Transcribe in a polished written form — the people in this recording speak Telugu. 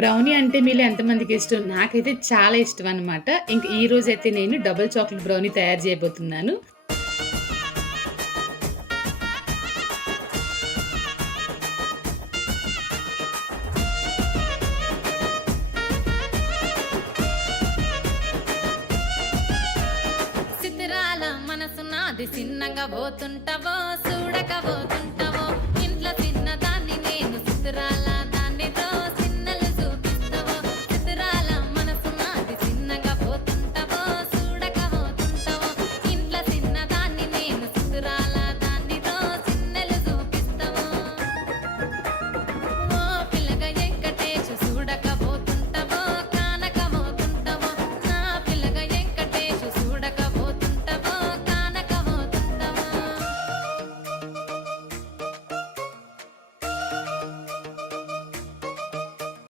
బ్రౌనీ అంటే మీలో ఎంతమందికి ఇష్టం? నాకైతే చాలా ఇష్టం అనమాట. ఇంక ఈ రోజైతే నేను డబుల్ చాక్లేట్ బ్రౌనీ తయారు చేయబోతున్నాను. సిద్ధిరాల మనసు నాది సిన్నంగా పోతుంటావో చూడక పోతుంటావో